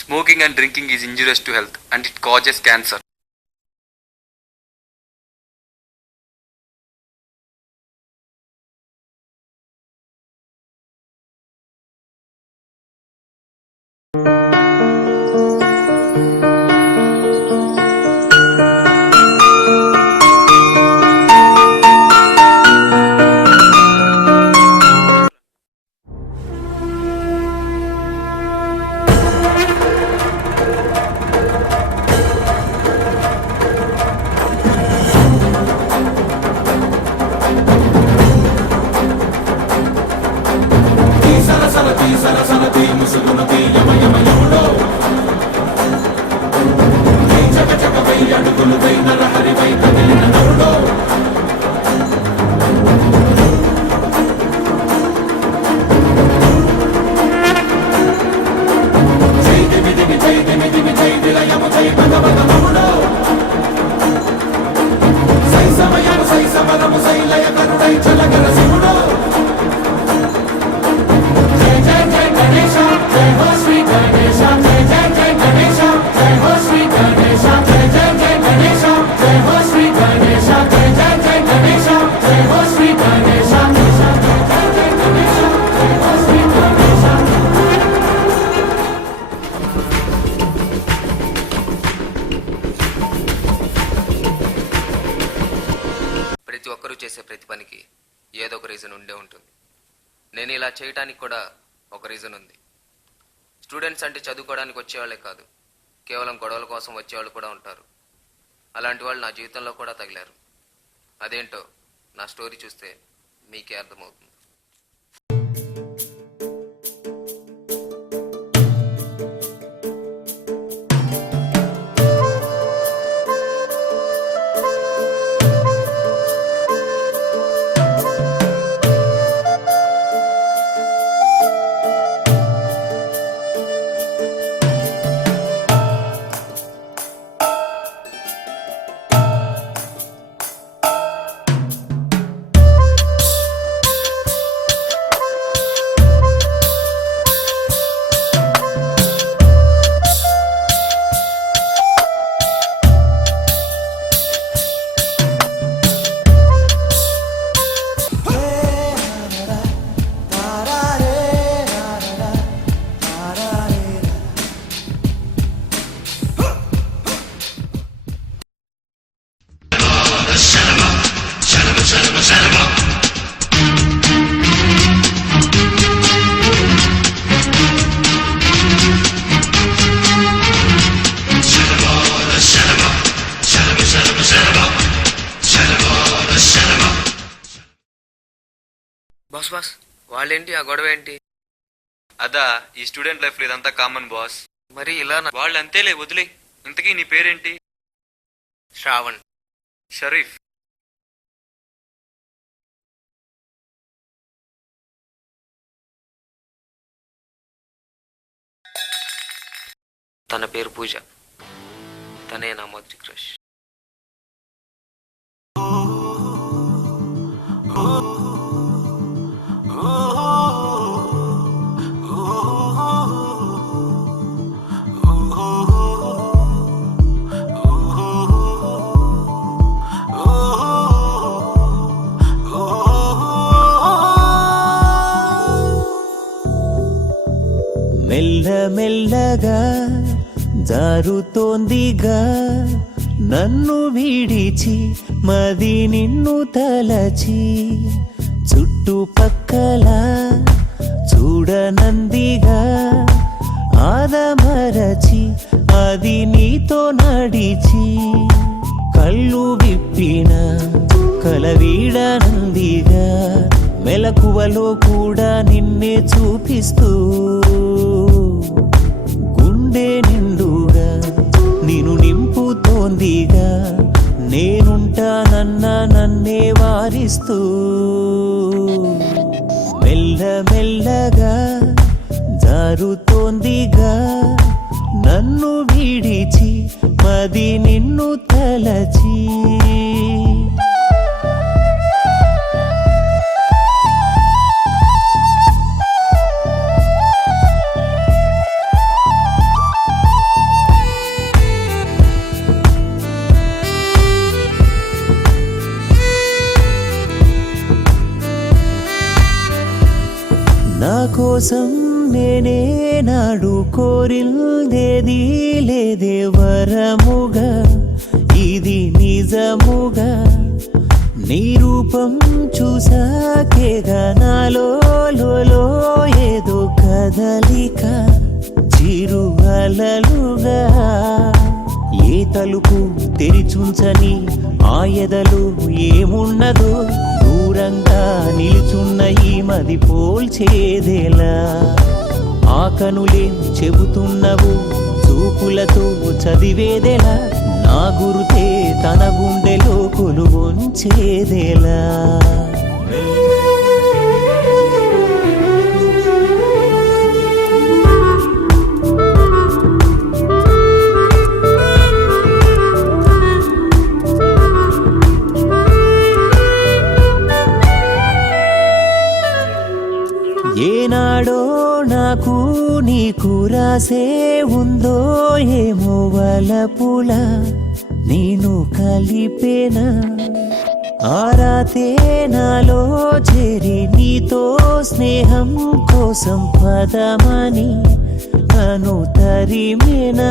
Smoking and drinking is injurious to health and it causes cancer. ప్రతి ఒక్కరూ చేసే ప్రతి పనికి ఏదో ఒక రీజన్ ఉండే ఉంటుంది. నేను ఇలా చేయడానికి కూడా ఒక రీజన్ ఉంది. స్టూడెంట్స్ అంటే చదువుకోవడానికి వచ్చేవాళ్ళే కాదు, కేవలం గొడవల కోసం వచ్చేవాళ్ళు కూడా ఉంటారు. అలాంటి వాళ్ళు నా జీవితంలో కూడా తగిలారు. అదేంటో నా స్టోరీ చూస్తే మీకే అర్థమవుతుంది. బాస్ బాస్ వాళ్ళేంటి, ఆ గొడవ ఏంటి? అదా, ఈ స్టూడెంట్ లైఫ్ లో ఇదంతా కామన్ బాస్. మరి ఇలా వాళ్ళు అంతేలే, వదిలే. ఇంతకీ నీ పేరేంటి? శ్రావణ్. షరీఫ్. తన పేరు పూజ. తనే నా మొదటి క్రష్. మెల్లమెల్లగా జారుతోందిగా నన్ను విడిచి మది నిన్ను తలచి చుట్టుపక్కల చూడనందిగా ఆదమరచి అది నీతో నడిచి కళ్ళు విప్పిన కలవీడనందిగా మెలకువలో కూడా నిన్నే చూపిస్తూ గుండె నిండుగా నిన్ను నింపుతోందిగా నేనుంటానన్న నన్నే వారిస్తూ మెల్లమెల్లగా జారుతోందిగా నన్ను విడిచి మది నిన్ను తలచి నా కోసం నేనే నాడు కోరిల్దేది లేదే వరముగా, ఇది నిజముగా. నీ రూపం చూసాకేగా నాలో లోలో ఏదో కదలిక, చిరు అలలుగా. ఏ తలుపు తెరిచుంచని ఆ ఎదలు ఏమున్నదో, దూరంగా నిలుచున్న ఈ మది పోల్చేదేలా. ఆ కనులేం చెబుతున్నవు చూపులతో చదివేదెలా, నా గురుతే తన గుండెలో కొలువొంచేదేలా. ఏనాడో నాకు నీకు రాసే ఉందో ఏమో వలపుల నేను కలిపేనా. ఆరాతే నాలో చేరి నీతో స్నేహం కోసం పదమని నన్ను తరిమేనా.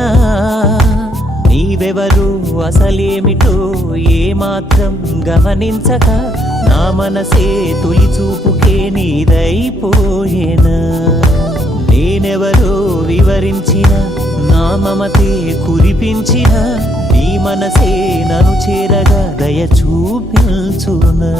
నీవెవరు అసలేమిటో ఏమాత్రం గమనించక, నా మనసే తొలి చూపుకే నీదైపోయేనా. నేనెవరో వివరించిన, నా మమతే కురిపించిన, నీ మనసే నన్ను చేరగా దయ చూపించునా.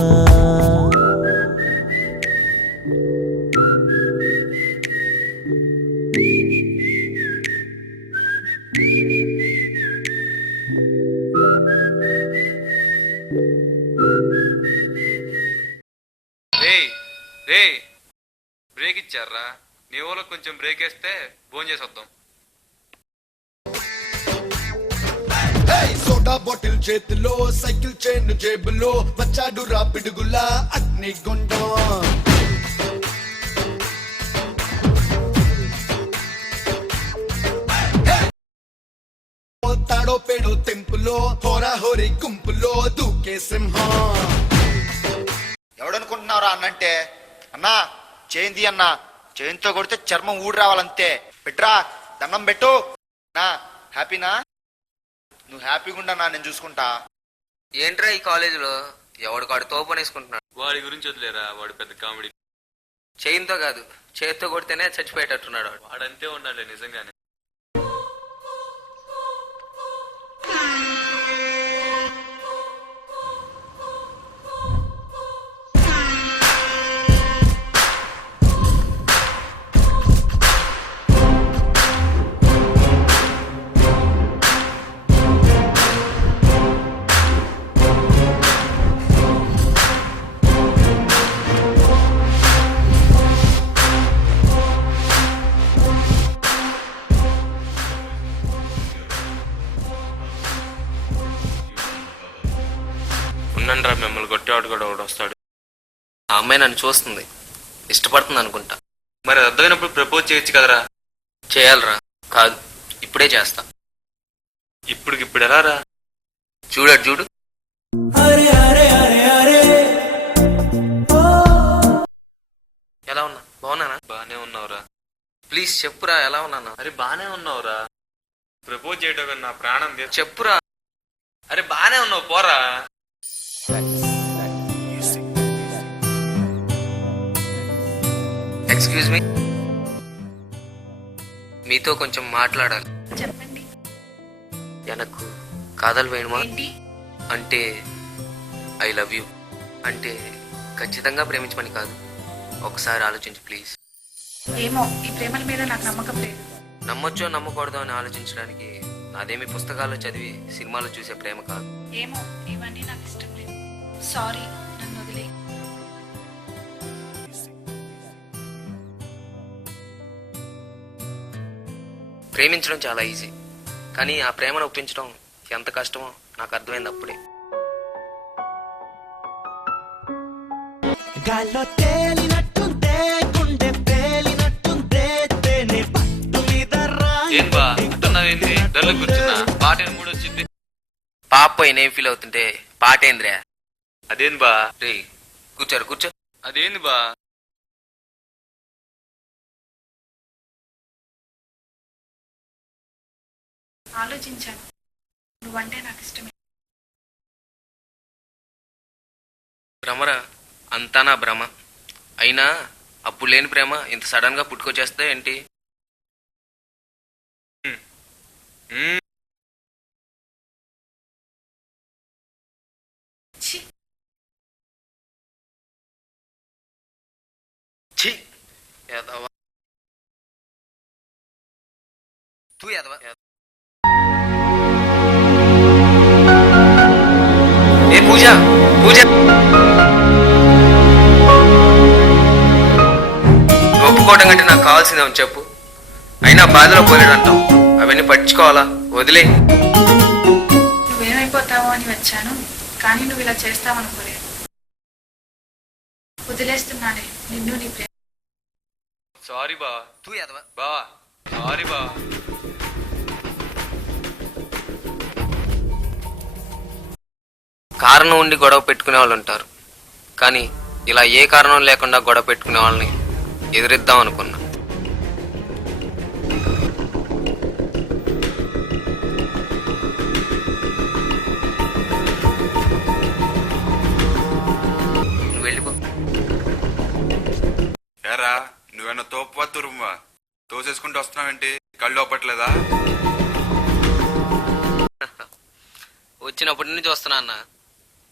రే రే బ్రేక్ ఇచ్చారా? నీ వాళ్ళకి కొంచెం బ్రేక్ వేస్తే భోజనం చేసి వద్దాం. సోడా బాటిల్ చేతిలో, సైకిల్ చైన్ జేబులో, వచ్చాడు రా పిడుగులా అగ్నిగుండం. తాడో పేడో తెంపులో, హోరా హోరీ గుంపులో దూకే సింహం. ఎవడనుకుంటున్నారా అన్నంటే? అన్నా చేయింది అన్నా, చేయింతో కొడితే చర్మం ఊడి రావాలంతే. పెట్రా దండం పెట్టు. నా హ్యాపీనా? నువ్వు హ్యాపీగా ఉన్నా నేను చూసుకుంటా. ఏంట్రా ఈ కాలేజీలో ఎవడికాడు తోపనేసుకుంటున్నాడు. వాడి గురించి వదిలేరా, వాడు పెద్ద కామెడీ. చైన్తో కాదు చేత్తో కొడితేనే చచ్చిపోయేటట్టున్నాడు వాడు. వాడంతే ఉన్నాడులే నిజంగానే. ఉన్నండ్రా, మిమ్మల్ని కొట్టేవాడు కూడా ఒకడు వస్తాడు. ఆ అమ్మాయి నన్ను చూస్తుంది, ఇష్టపడుతుంది అనుకుంటా. మరి అది అర్థమైనప్పుడు ప్రపోజ్ చేయొచ్చు కదరా. చేయాలరా? కాదు, ఇప్పుడే చేస్తా. ఇప్పుడు ఎలా రా? చూడు చూడు. ఎలా ఉన్నా? బాగున్నానా? బానే ఉన్నావురా. ప్లీజ్ చెప్పురా, ఎలా ఉన్నానా? అరే బానే ఉన్నావురా. ప్రపోజ్ చేయడం కన్నా నా ప్రాణం చెప్పురా. అరే బానే ఉన్నావు, పోరా. ఎక్స్క్యూజ్ మీ, మీతో కొంచెం మాట్లాడాలి. చెప్పండి. ఎనకు కాదల్ వేణుమా ఏంటి? అంటే ఐ లవ్ యూ అంటే ఖచ్చితంగా ప్రేమించమని కాదు, ఒకసారి ఆలోచించు ప్లీజ్. ఏమో, ఈ ప్రేమల మీద నాకు నమ్మకం లేదు. నమ్మొచ్చో నమ్మకూడదో అని ఆలోచించడానికి నాదేమి పుస్తకాల్లో చదివి సినిమాలో చూసే ప్రేమ కాదు. ఏమో, ఇవన్నీ నాకు ఇష్టం లేదు. సారీ, నన్ను వదిలే. ప్రేమించడం చాలా ఈజీ, కానీ ఆ ప్రేమను ఒప్పించడం ఎంత కష్టమో నాకు అర్థమైంది అప్పుడే. గాల్లో తేలినట్టుందే, గుండె తేలినట్టుందే, తేనె పట్టు మీద ఏం బా అంటున్నావేంటి? డల్ కూర్చున్నా, పాట మూడు వచ్చింది. పాప నేనేం ఫీల్ అవుతుంటే పాటేంద్రా? అదేంది బా? రే కూర్చోరు, కూర్చో. అదేంది బా? ఆలోచించాను. నువ్వంటే నాకు ఇష్టమే. భ్రమరా, అంతా నా భ్రమ. అయినా అప్పుడు లేని ప్రేమ ఇంత సడన్ గా పుట్టుకొచ్చేస్తే ఏంటి? ఛీ, ఛీ! యాదవ. తూ యాదవ. ఏ పూజ, పూజ, నువ్వు ఒప్పుకోవడం కంటే నాకు కావాల్సిందేమని చెప్పు. అయినా బాధలో పోలేడంటావు, అవన్నీ పట్టించుకోవాలా? వదిలే. నువ్వేమైపోతావో అని వచ్చాను, కానీ నువ్వు ఇలా చేస్తావనుకోలేదు. వదిలేస్తున్నానే నిన్ను, నీ ప్రేమ. సారీ బా. తూ యాదవ. బా సారీ బా. కారణం ఉండి గొడవ పెట్టుకునే వాళ్ళు ఉంటారు, కానీ ఇలా ఏ కారణం లేకుండా గొడవ పెట్టుకునే వాళ్ళని ఎదురిద్దాం అనుకున్నా. నువ్వు వెళ్ళిపో. ఏరా నువ్వేమన్నా తోపువా తురుమువా? తోసేసుకుంటూ వస్తున్నావేంటి? కళ్ళు ఒప్పట్లేదా? వచ్చినప్పటి నుంచి వస్తున్నా అన్న.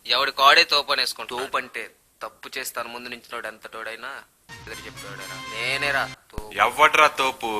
ఎవడి కాడే తోపనేసుకుంటా. తోపు అంటే తప్పు చేస్తాను ముందు నుంచి ఎంత తోడైనా ఎదురు చెప్పాడరా. నేనేరా తోపు. ఎవ్వడ్రా తోపు?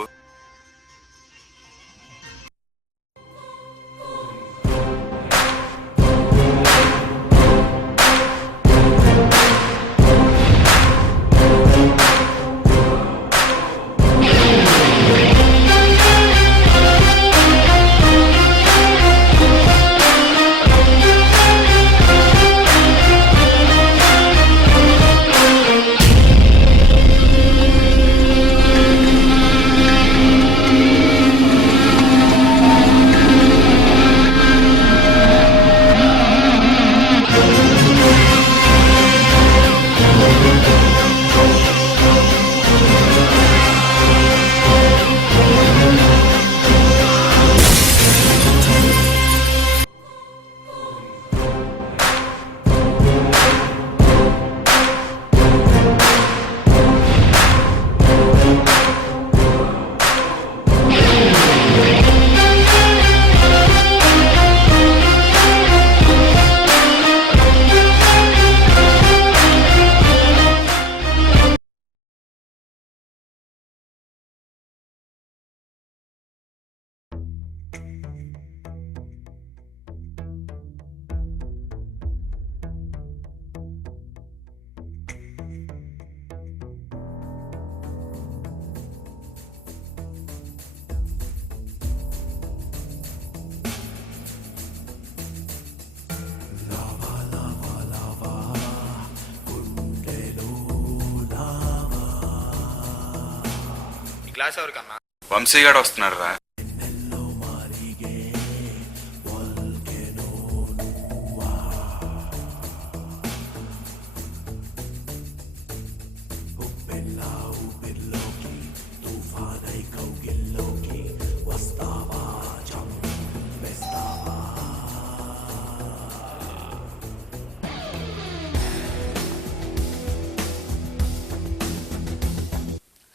క్లాస్ ఎవరికన్నా? వంశీగాడు వస్తున్నాడు రా.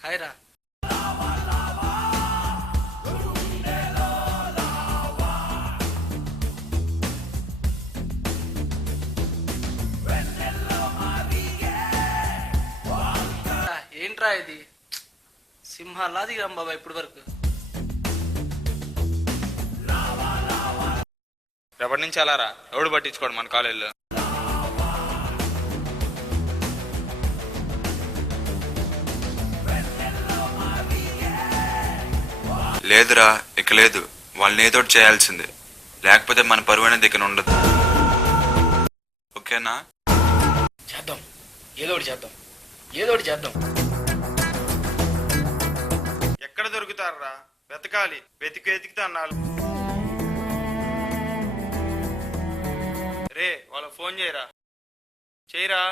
హాయ్ రా. ఏంట్రా ఇది? సింహాలా దిగాం బాబా ఇప్పటి వరకు. రేపటి నుంచి అలా రా. ఎవడు పట్టించుకోడు మన కాలేజీలో. లేదురా, ఇక లేదు. వాళ్ళని ఏదోటి చేయాల్సిందే, లేకపోతే మన పరువు అనేది ఇక్కడ ఉండదు. ఓకేనా? చేద్దాం, ఏదోటి చేద్దాం, ఏదోటి చేద్దాం. ఎక్కడ దొరుకుతారా? వెతకాలి. వెతికితే అన్నాళ్ళు. రే వాళ్ళకి ఫోన్ చేయరా. చేయరా.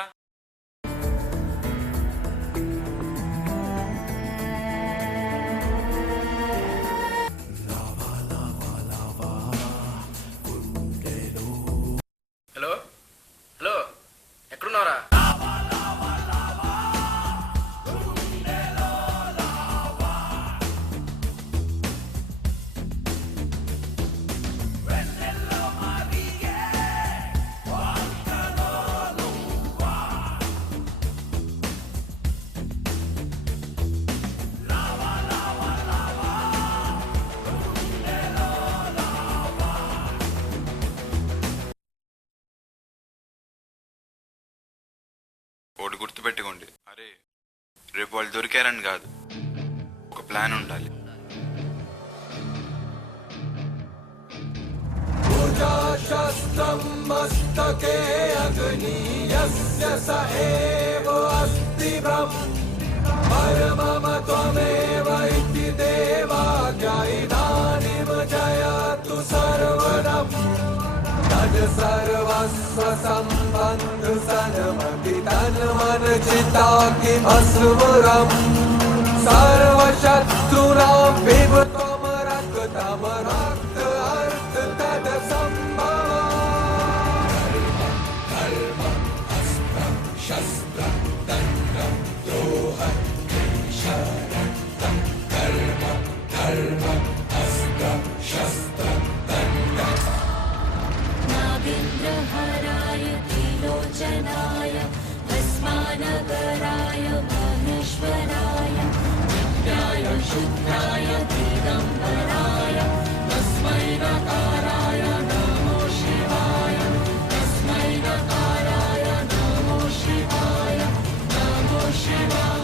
రేపు వాళ్ళు దొరికారని కాదు, ఒక ప్లాన్ ఉండాలి. नागेन्द्रहाराय त्रिलोचनाय भस्मानगराय माहेश्वराय नित्याय शुद्धाय दिगम्बराय तस्मै नकाराय नमो शिवाय तस्मै नकाराय नमो शिवाय नमो शिवाय.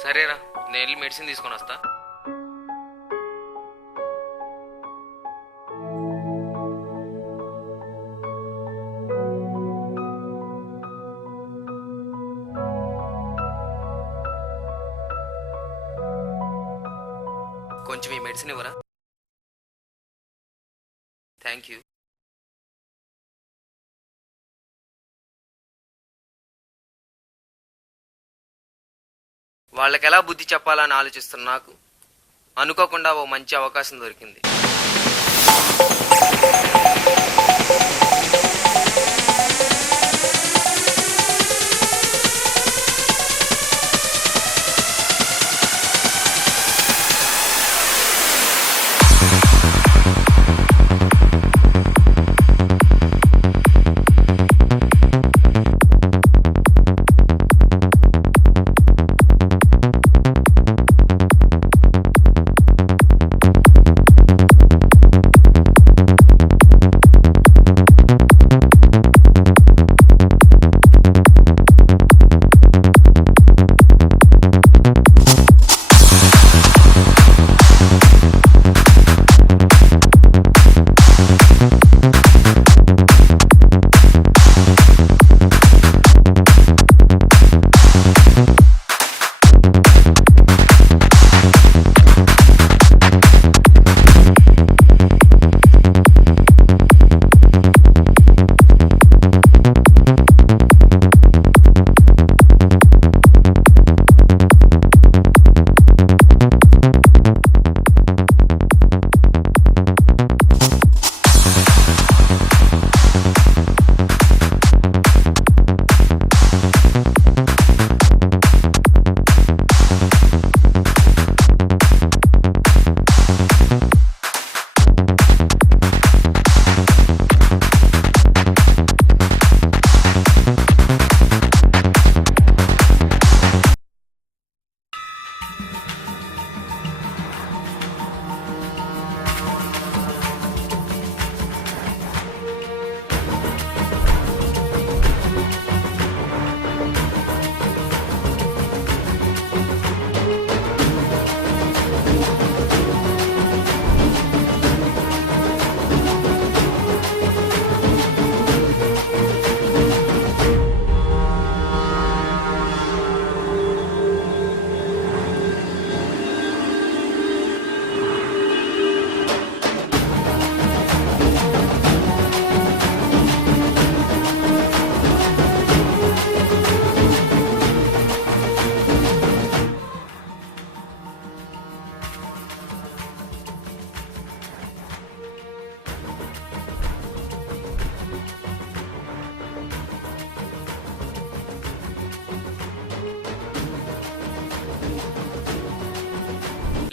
సరేరా, నేను వెళ్ళి మెడిసిన్ తీసుకొని వస్తా. కొంచెం ఈ మెడిసిన్ ఇవ్వరా? Thank you. వాళ్ళకి ఎలా బుద్ధి చెప్పాలని ఆలోచిస్తున్న నాకు అనుకోకుండా ఓ మంచి అవకాశం దొరికింది.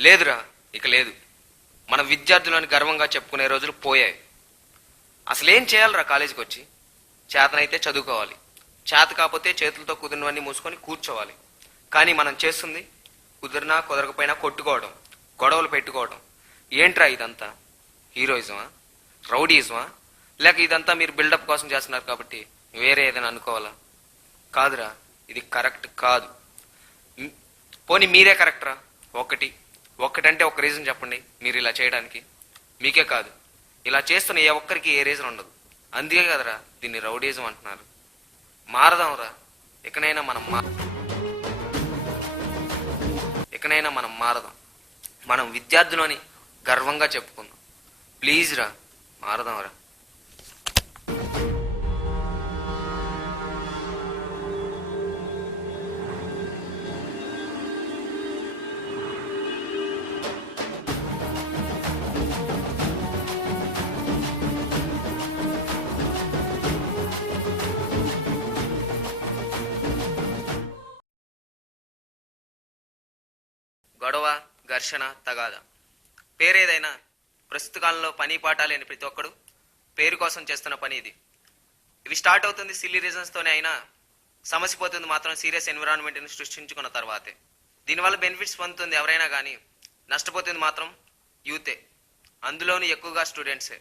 లేదురా, ఇక లేదు. మన విద్యార్థులని గర్వంగా చెప్పుకునే రోజులు పోయాయి. అసలేం చేయాలిరా? కాలేజీకి వచ్చి చేతనైతే చదువుకోవాలి, చేత కాకపోతే చేతులతో కుదిరినవన్నీ మూసుకొని కూర్చోవాలి. కానీ మనం చేస్తుంది కుదిరినా కుదరకపోయినా కొట్టుకోవడం, గొడవలు పెట్టుకోవడం. ఏంట్రా ఇదంతా? హీరోయిజమా, రౌడీయిజమా, లేక ఇదంతా మీరు బిల్డప్ కోసం చేస్తున్నారు కాబట్టి వేరే ఏదైనా అనుకోవాలా? కాదురా, ఇది కరెక్ట్ కాదు. పోనీ మీరే కరెక్టరా? ఒక్కటంటే ఒక రీజన్ చెప్పండి మీరు ఇలా చేయడానికి. మీకే కాదు, ఇలా చేస్తున్న ఏ ఒక్కరికి ఏ రీజన్ ఉండదు. అందుకే కదరా దీన్ని రౌడీజం అంటున్నారు. మారదాంరా, ఇకనైనా మనం మారదాం. మనం విద్యార్థులని గర్వంగా చెప్పుకుందాం. ప్లీజ్ రా, మారదాంరా. గొడవ, ఘర్షణ, తగాద, పేరేదైనా ప్రస్తుత కాలంలో పని పాట లేని ప్రతి ఒక్కడు పేరు కోసం చేస్తున్న పని ఇది. ఇవి స్టార్ట్ అవుతుంది సిల్లీ రీజన్స్తోనే అయినా సమస్య పోతుంది మాత్రం సీరియస్ ఎన్విరాన్మెంట్ని సృష్టించుకున్న తర్వాతే. దీనివల్ల బెనిఫిట్స్ పొందుతుంది ఎవరైనా కానీ నష్టపోతుంది మాత్రం యూతే, అందులోనూ ఎక్కువగా స్టూడెంట్సే.